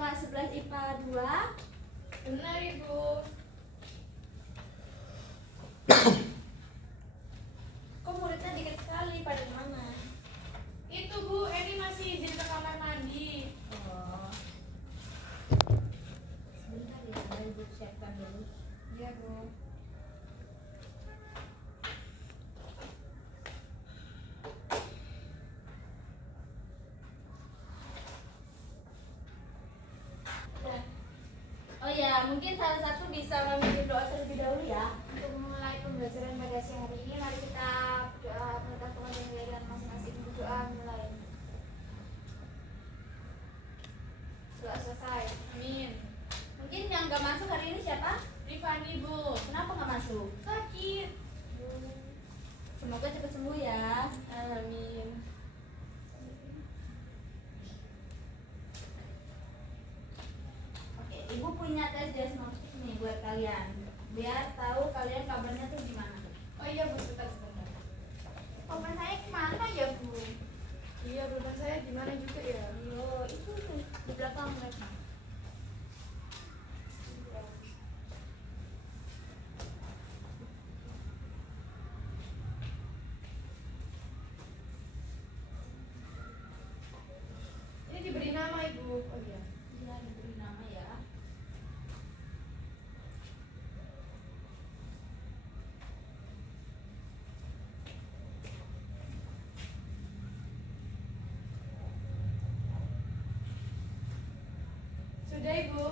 kelas 11 IPA 2. Benar, Ibu. Kok muridnya dikit sekali, pada mana? Itu, Bu, Eni masih izin ke kamar mandi. Oh. Sebentar ya, Ibu siapkan dulu. Iya, Bu. Oh ya, mungkin salah satu bisa memimpin doa terlebih dahulu ya. Untuk memulai pembelajaran pada siang hari ini, mari kita berdoa menetap pengajian dengan masing-masing. Berdoa mulai. Doa selesai. Amin. Mungkin yang nggak masuk hari ini siapa? Rifani, Bu. Kenapa nggak masuk? Sakit. Semoga cepat sembuh ya. Amin. Oke, Ibu punya tes diagnostik nih buat kalian. Biar tahu kalian kabarnya tuh gimana. Oh iya, Bu, sebentar. Paman saya kemana ya, Bu? Iya, beban saya gimana juga ya? Yo, itu tuh di belakang mereka. Ini diberi nama, Ibu. Oh iya. Iya, diberi nama ya. Sudah, Ibu.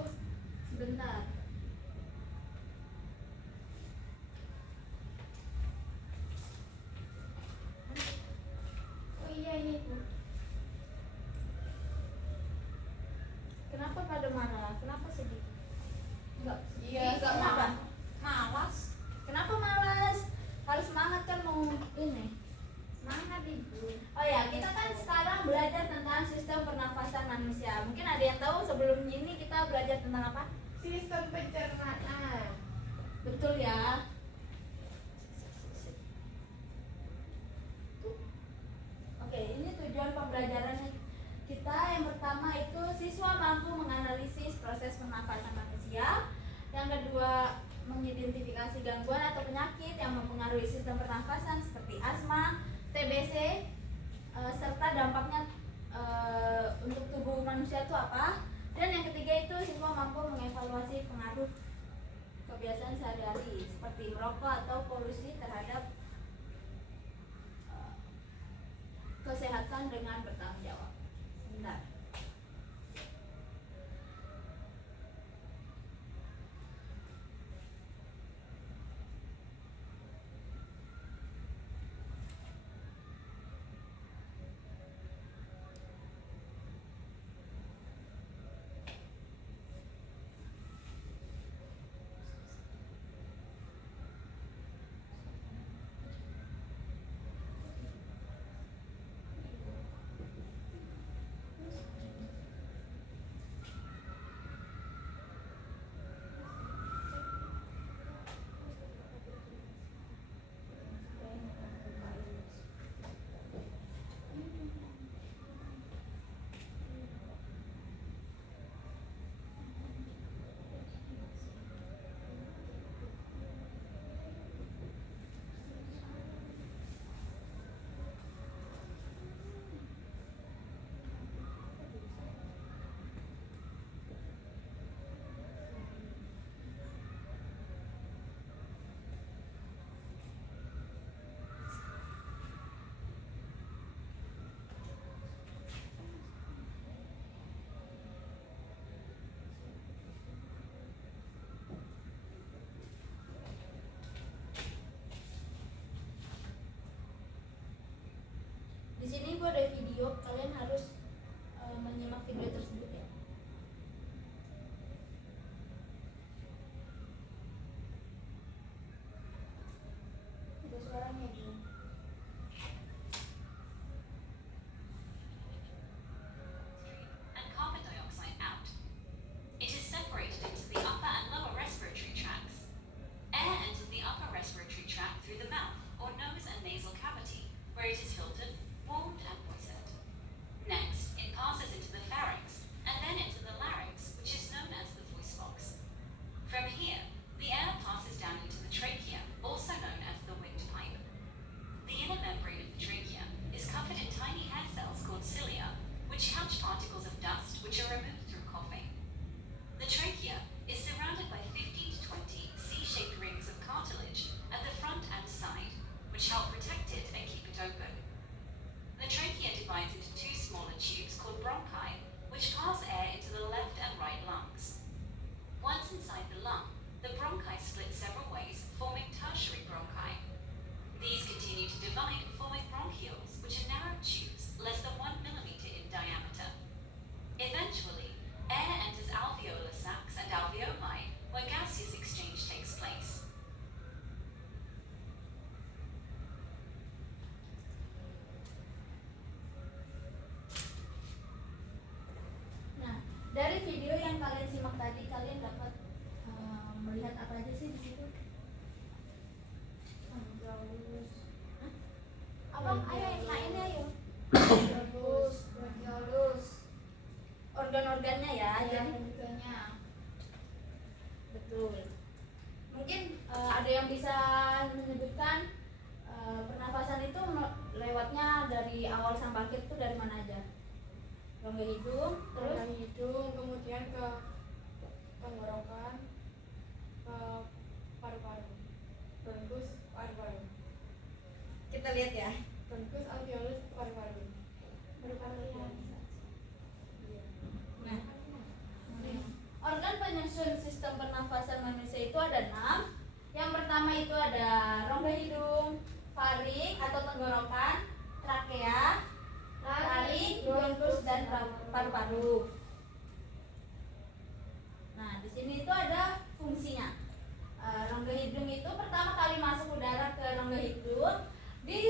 Sebentar. Oh iya, ini, Bu. Kenapa pada marah? Kenapa sedih? Enggak. Iya, Kenapa? Malas. Kenapa malas? Harus semangat kan mau ini. Semangat, Ibu. Oh ya, kita kan sekarang belajar tentang sistem pernafasan manusia. Mungkin ada yang tahu sebelum ini kita belajar tentang apa? Sistem pencernaan. Betul ya. Oke, ini tujuan pembelajaran kita. Yang pertama itu siswa mampu menganalisis proses pernafasan manusia. Yang kedua, mengidentifikasi gangguan atau penyakit yang mempengaruhi sistem pernafasan seperti asma, TBC, serta dampaknya untuk tubuh manusia itu apa. Dan yang ketiga itu siswa mampu mengevaluasi pengaruh kebiasaan sehari-hari seperti merokok atau polusi terhadap kesehatan dengan bertanggung jawab. Sebentar. Di sini gue ada video, kalian harus menyimak video tersebut ya. Ada suaranya Bu. And carbon dioxide out. It is separated into the upper and lower respiratory tracts. Air enters the upper respiratory tract through the mouth or nose and nasal cavity, where it is filtered, warmed and moistened. Next, gampang. Ayo, nah ini ayo. bronkus, bronkiolus. Organ-organnya ya. Jadi Organnya. betul. Mungkin ada yang bisa menyebutkan pernafasan itu lewatnya dari awal sampai akhir itu dari mana aja? Rongga hidung, terus Rongga hidung, kemudian ke tenggorokan, ke paru-paru. Bronkus, paru-paru. kita lihat ya. Bronkus, alveolus, paru-paru. Nah, organ penyusun sistem pernafasan manusia itu ada 6. Yang pertama itu ada rongga hidung, faring atau tenggorokan, trakea, laring, bronkus dan paru-paru. Nah, di sini itu ada fungsinya. Rongga hidung itu pertama kali masuk udara ke rongga hidung. Di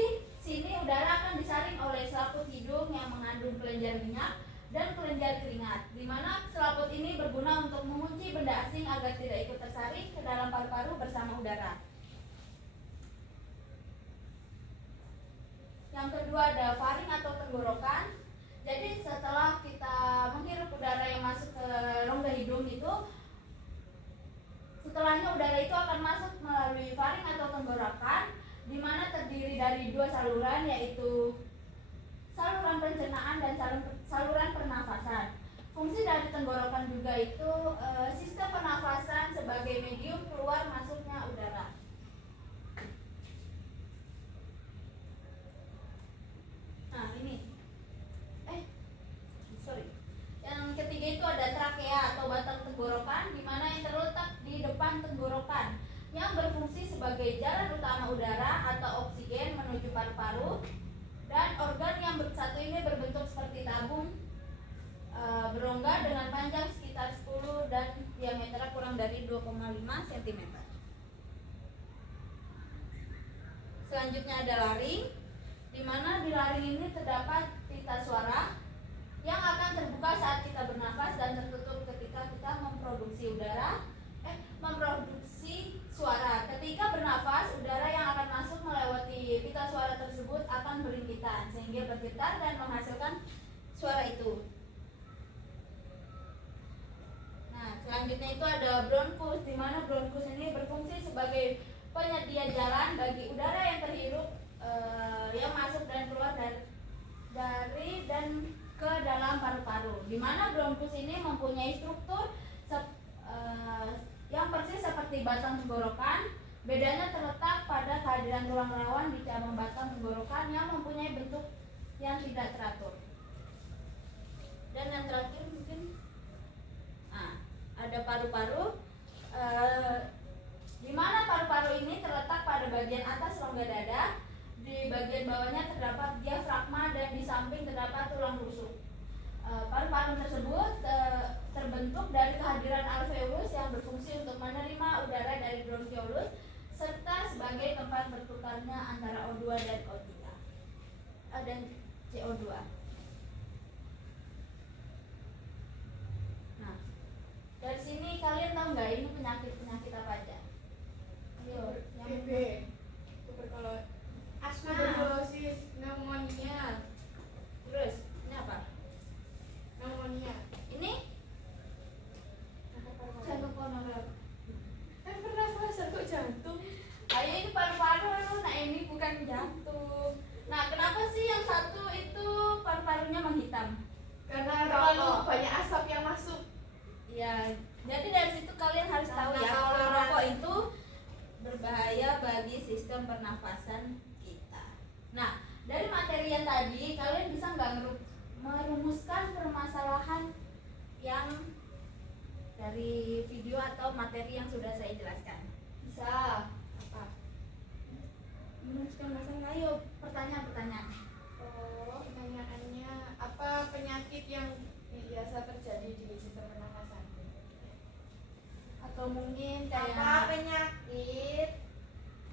sini udara akan disaring oleh selaput hidung yang mengandung kelenjar minyak dan kelenjar keringat, di mana selaput ini berguna untuk mengunci benda asing agar tidak ikut tersaring ke dalam paru-paru bersama udara. Yang kedua ada faring atau tenggorokan. Jadi setelah kita menghirup udara yang masuk ke rongga hidung itu, setelahnya udara itu akan masuk melalui faring atau tenggorokan, di mana terdiri dari 2 saluran, yaitu saluran pencernaan dan saluran pernafasan. Fungsi dari tenggorokan juga itu sistem pernafasan sebagai medium keluar masuknya udara. Nah ini, yang ketiga itu ada trakea atau batang tenggorokan, di mana yang terletak di depan tenggorokan, yang berfungsi sebagai jalan utama udara atau oksigen menuju paru-paru. Dan organ yang satu ini berbentuk seperti tabung berongga dengan panjang sekitar 10 dan diameternya kurang dari 2,5 cm. Selanjutnya ada laring, di mana di laring ini terdapat pita suara yang akan terbuka saat kita bernafas dan tertutup ketika kita memproduksi suara. Ketika bernafas, udara yang akan masuk melewati pita suara tersebut akan berimpitan sehingga bergetar dan menghasilkan suara itu. Nah, selanjutnya itu ada bronkus, di mana bronkus ini berfungsi sebagai penyedia jalan bagi udara yang terhirup yang masuk dan keluar dari dan ke dalam paru-paru. Di mana bronkus ini mempunyai struktur yang persis seperti batang tenggorokan. Bedanya terletak pada kehadiran ruang rawan di cabang batang tenggorokan yang mempunyai bentuk yang tidak teratur. Dan yang terakhir mungkin ada paru-paru, di mana paru-paru ini terletak pada bagian atas rongga dada. Di bagian bawahnya terdapat diafragma dan di samping terdapat tulang rusuk. Paru-paru tersebut terbentuk dari kehadiran alveolus yang berfungsi untuk menerima udara dari bronkiolus serta sebagai tempat bertukarnya antara O2 dan O3 dan CO2. Nah, dari sini kalian tahu nggak ini penyakit apa aja? Ayo, yang TB, Asma. tuberkulosis, pneumonia. terus ini apa? Pneumonia. Ini jantung pulmoner. Kan pernafasan kok jantung? Ayo ini paru-paru, nah ini bukan jantung. Nah, kenapa sih yang satu itu paru-parunya menghitam? Karena Rokok. terlalu banyak asap yang masuk. Ya, jadi dari situ kalian harus tahu ya kalau rokok itu berbahaya bagi sistem pernafasan kita. Nah, dari materi yang tadi kalian bisa nggak merumuskan permasalahan yang dari video atau materi yang sudah saya jelaskan? Bisa. Apa? Merumuskan masalah. Ayo, pertanyaan-pertanyaan. Oh, pertanyaannya apa penyakit yang biasa terjadi di sistem pernafasan? Atau mungkin Apa kayak penyakit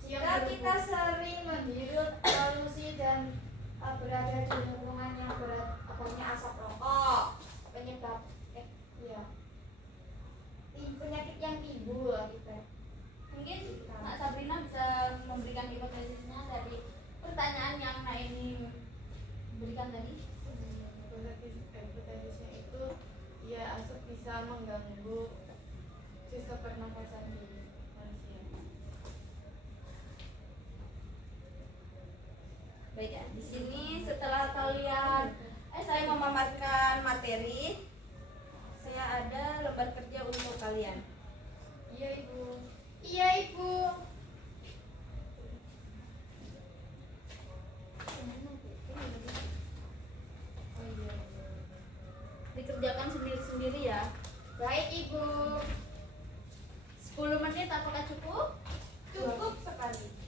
Yang jika kita sering menghirup polusi dan berada di lingkungan yang punya asap rokok, penyebab Iya. penyakit yang timbul akibat. mungkin Mbak Sabrina bisa memberikan hipotesisnya dari pertanyaan yang nah ini Baik ya, di sini setelah kalian saya memaparkan materi, saya ada lembar kerja untuk kalian. Iya Ibu. Iya Ibu. Oh iya. Dikerjakan sendiri-sendiri ya. Baik Ibu. 10 menit apakah cukup? Cukup sekali.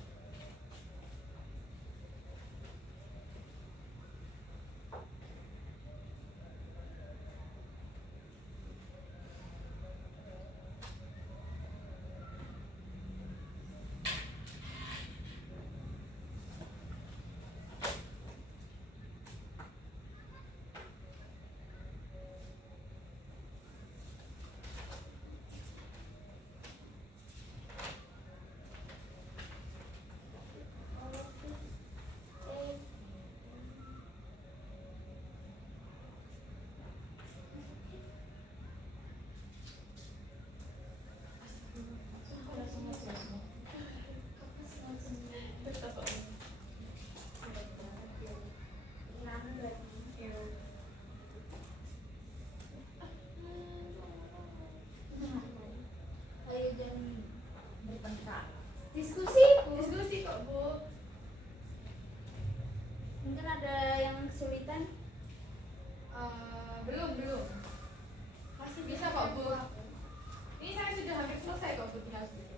Ayo jangan bertengkar. Diskusi Ibu. Diskusi kok Bu. Mungkin ada yang kesulitan. Belum. Masih bisa kok Bu. Ini saya sudah hampir selesai kok Bu, tinggal sedikit.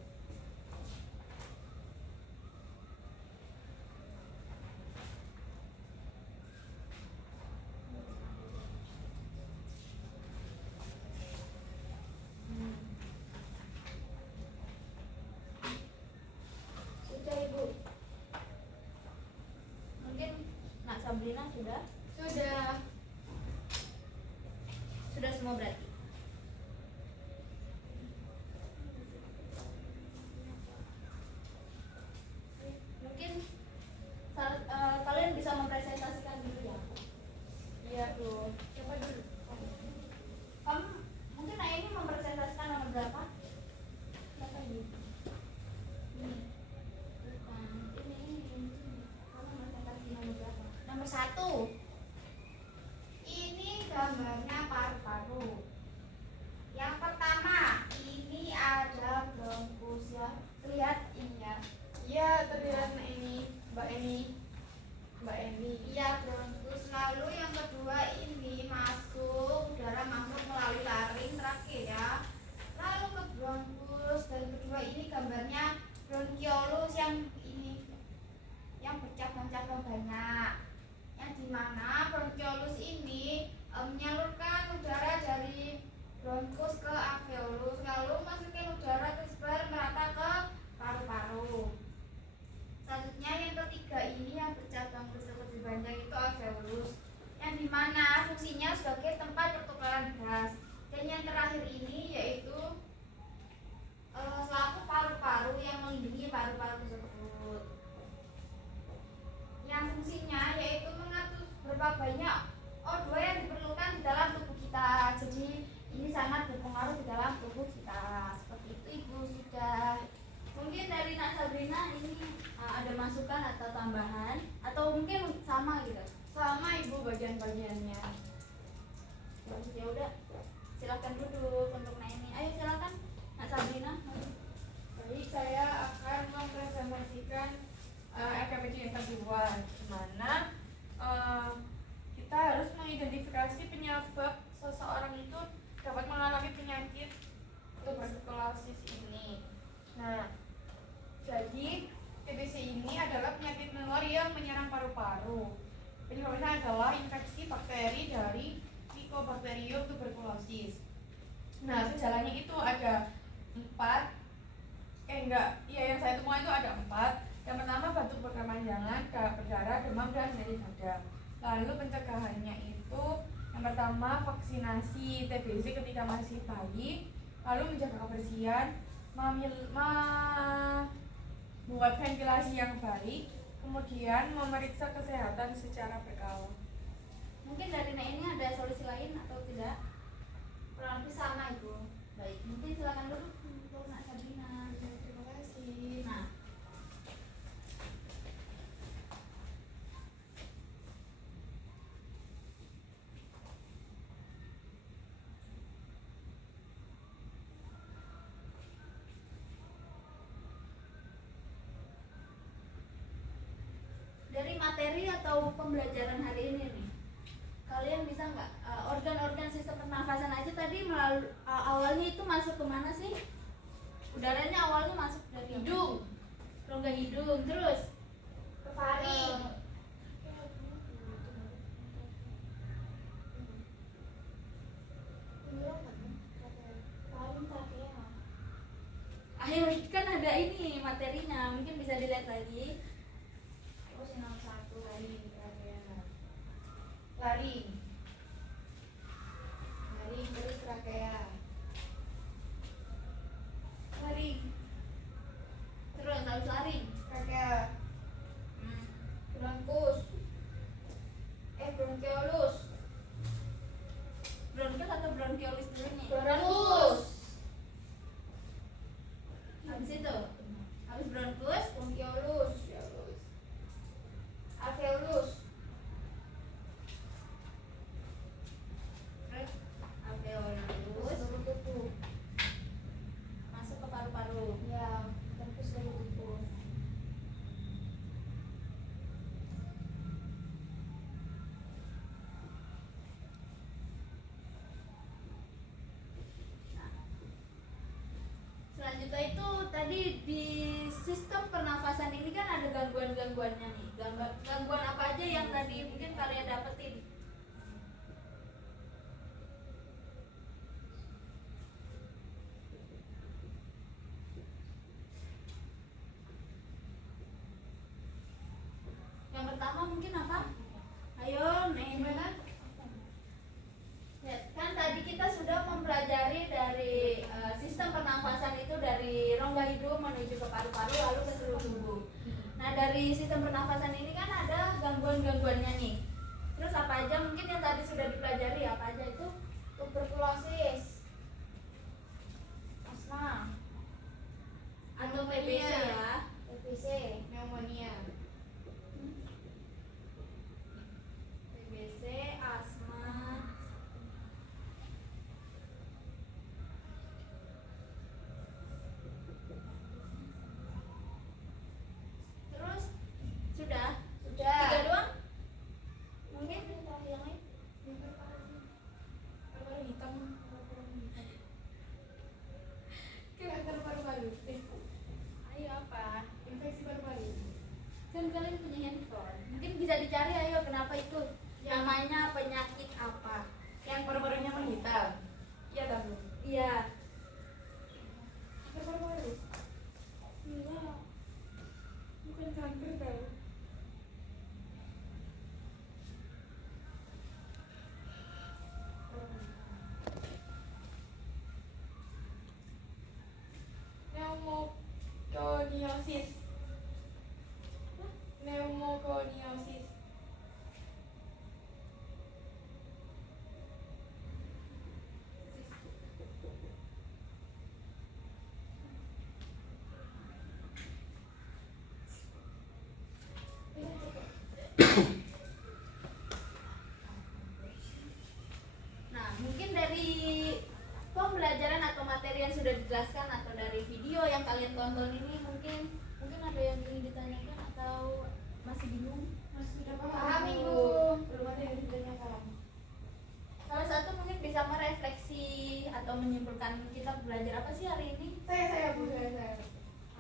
Sudah Ibu. Mungkin Nak Sabrina sudah semua berarti. Mungkin kalian bisa mempresentasikan dulu ya. Iya Bu. Siapa dulu? Kamu mungkin Nak ini mempresentasikan nomor berapa? Berapa ini? Ini. Bukan. Ini. Kamu presentasi nomor berapa? Nomor 1. Ini gambarnya paru-paru. Yang pertama, ini ada bronkus ya. Lihat ini ya. Iya, terlihat Mbak Eni. Iya, bronkus. Lalu yang kedua ini udara masuk melalui laring terakhir ya. Lalu ke bronkus dan kedua ini gambarnya bronkiolus yang ini yang bercabang-cabang banyak. Yang dimana bronkiolus ini menyalurkan udara dari bronkus ke alveolus, lalu masukin udara tersebar merata ke paru-paru. Selanjutnya yang ketiga ini yang bercabang lebih panjang itu alveolus, yang dimana fungsinya sebagai tempat pertukaran gas. Dan yang terakhir ini yaitu selaku paru-paru yang melindungi paru-paru tersebut, yang fungsinya yaitu mengatur berapa banyak O2 yang diperlukan di dalam tubuh kita. Jadi ini sangat berpengaruh di dalam tubuh kita. Seperti itu Ibu. Sudah. Mungkin dari Nak Sabrina ini ada masukan atau tambahan atau mungkin sama gitu. Sama Ibu bagian-bagiannya. Ya udah, silakan duduk untuk Nak ini. Ayo silakan Nak Sabrina. Baik, saya akan mempresentasikan LKPD yang kedua, di mana kita harus mengidentifikasi penyebab seseorang itu dapat mengalami penyakit tuberkulosis ini. Nah, jadi TBC ini adalah penyakit menular yang menyerang paru-paru. Penyebabnya adalah infeksi bakteri dari Mycobacterium tuberculosis. Nah, gejalanya itu ada 4. Yang saya temukan itu ada 4. Yang pertama batuk berkepanjangan, berdarah, demam, dan nyeri dada. Lalu pencegahannya itu yang pertama vaksinasi TBC ketika masih bayi, lalu menjaga kebersihan, membuat ventilasi yang baik, kemudian memeriksa kesehatan secara berkala. Mungkin dari Nak ini ada solusi lain atau tidak? Kurang lebih sama Ibu. Baik, mungkin silakan dulu untuk Nak Sabrina. Terima kasih. Nah, materi atau pembelajaran hari ini nih, kalian bisa nggak organ-organ sistem pernafasan aja tadi awalnya itu masuk ke mana sih? Udaranya awalnya masuk dari Hidung. rongga hidung, terus Ke faring. Faring trachea. akhir kan ada ini materinya, mungkin bisa dilihat lagi. Terus yang nomor 1 faring trachea. Laring. Faring terus trachea. Laring. Terus harus laring. Trachea. Bronkus. Bronchiolus. Bronkus atau bronchiolis dulu nih? Bronkus. Habis itu, habis bronkus, Bronchiolus. Alveolus. terus Terus alveolus, seluruh tubuh. masuk ke paru-paru. Ya, terus seluruh tubuh. Selanjutnya itu tadi di sistem pernafasan ini kan ada gangguan-gangguannya nih. Gangguan apa aja yang tadi mungkin kalian dapetin? Yang pertama mungkin apa? Ayo, nih. Ya, kan tadi kita sudah mempelajari dari sistem pernafasan itu dari rongga hidung menuju ke paru-paru lalu ke seluruh tubuh. Nah, dari sistem pernafasan ini kan ada gangguan-gangguannya nih. Terus apa aja mungkin yang tadi sudah dipelajari, apa aja itu? Tuberkulosis. Asma. Atau TBC ya. TBC. Pneumonia. TBC, asma. Terus sudah? Sudah. Tiga doang? Mungkin yang lain? Paru-paru hitam. Kanker paru-paru. Ayo apa? Infeksi paru-paru. Kan kalian punya handphone, mungkin bisa dicari ayo kenapa itu namanya penyakit apa. Yang paru-parunya menghitam. Iya tahu. Iya. Kanker paru-paru. Enggak. Bukan kanker tahu. Pneumoconiosis. Pneumoconiosis. Nah, mungkin dari pembelajaran atau materi yang sudah dijelaskan atau dari video yang kalian tonton ini mungkin ada yang ingin ditanyakan atau masih bingung? Masih dapat Paham, Ibu. Belum ada yang ditanyakan. Salah satu mungkin bisa merefleksi atau menyimpulkan kita belajar apa sih hari ini? Saya Bu, saya.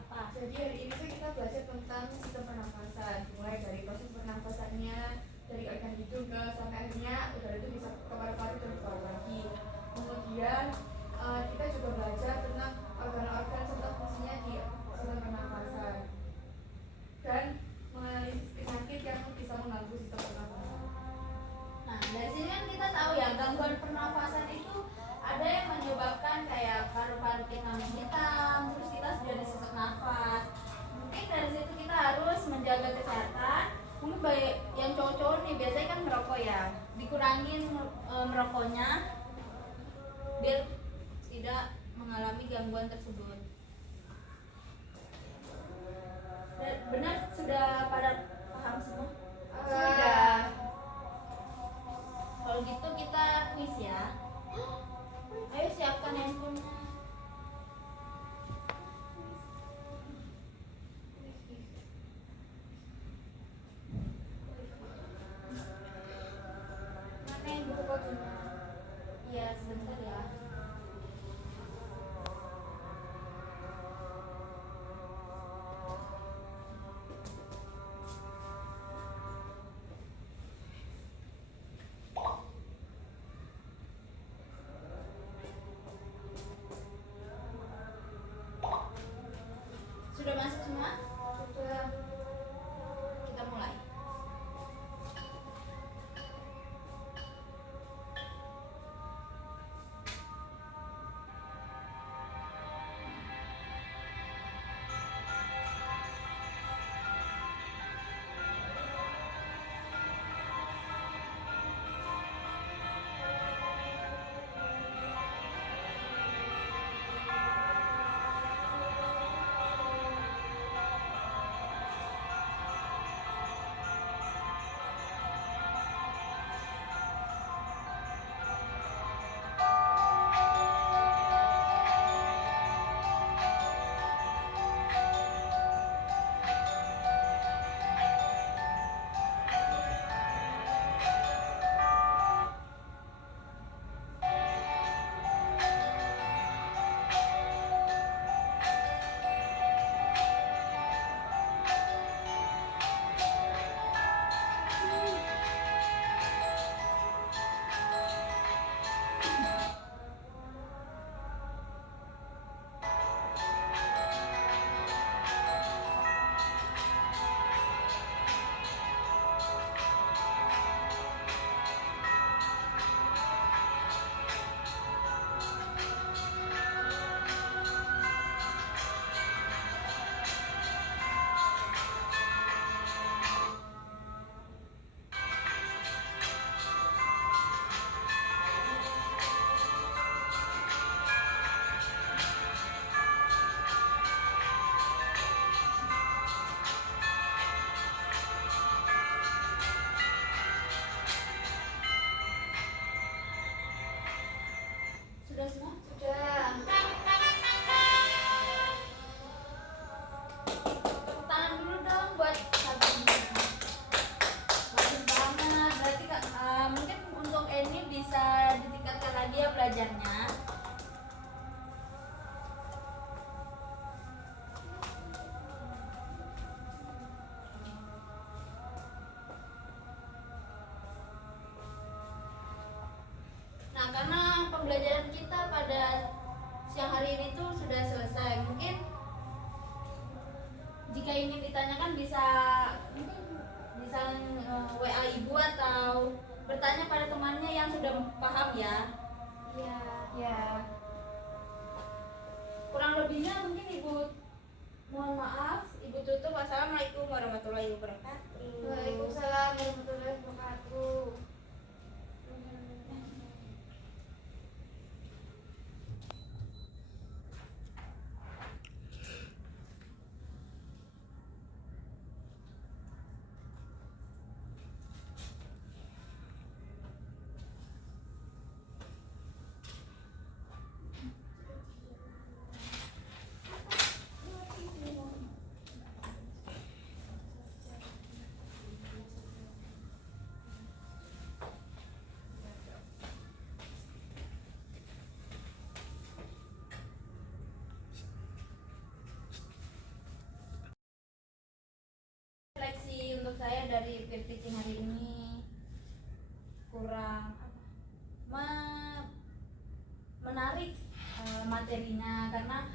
Apa? Jadi hari ini tuh kita belajar tentang sistem pernafasan, mulai dari proses pernafasannya dari organ hidung ke sampai akhirnya udara itu bisa ke paru-paru dan ke paru lagi. Kemudian kita juga belajar tentang organ-organ serta fungsinya di sistem pernafasan dan menganalisis penyakit yang bisa mengganggu sistem pernafasan. Nah, dari sini kan kita tahu ya gangguan pernafasan itu ada yang menyebabkan kayak paru-paru kita menghitam, terus kita sudah ada sesak nafas. Mungkin dari situ kita harus menjaga kesehatan. Mungkin bagi yang cowok-cowok nih biasanya kan merokok ya, dikurangin merokoknya biar tidak mengalami gangguan tersebut. Dan benar sudah pada paham semua? Sudah. Kalau gitu kita quiz ya. Ayo siapkan handphonenya. karena pembelajaran kita pada siang hari ini tuh sudah selesai. Mungkin jika ingin ditanyakan bisa WA ibu atau bertanya pada temannya yang sudah paham ya. Iya. Ya. Kurang lebihnya mungkin ibu mohon maaf, ibu tutup. Wassalamualaikum warahmatullahi wabarakatuh. Waalaikumsalam warahmatullahi wabarakatuh. Refleksi untuk saya dari peer teaching hari ini kurang menarik materinya, karena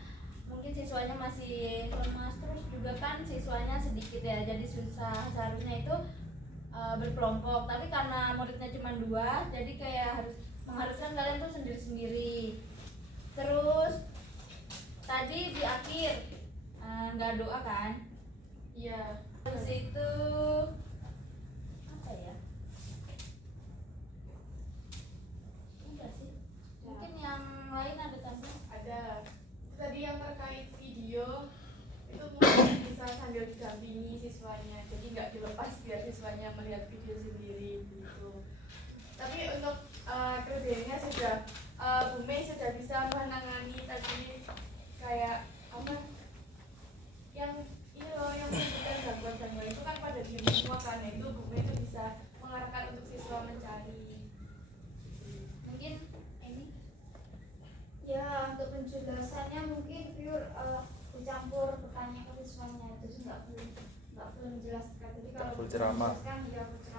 mungkin siswanya masih lemas, terus juga kan siswanya sedikit ya, jadi susah. Seharusnya itu berkelompok, tapi karena muridnya cuma 2, jadi kayak mengharuskan kalian tuh sendiri-sendiri. Terus tadi di akhir nggak doa kan? Iya. Terus itu apa ya? Udah sih. Mungkin yang lain ada tambah? Ada. Tadi yang terkait video itu mungkin bisa sambil didampingi siswanya, jadi nggak dilepas biar siswanya melihat video sendiri gitu. Tapi untuk kerjanya sudah Bu Mei sudah bisa menangani tadi kayak apa yang ini loh, yang menyebutkan gangguan-gangguan itu kan pada diri semua kan, nah itu Bu Mei itu bisa mengarahkan untuk siswa mencari. Mungkin ini Ya, untuk penjelasannya mungkin pure bercampur bertanya ke siswanya, jadi nggak perlu menjelaskan. Jadi kalau full ceramah. menjelaskan ya full ceramah.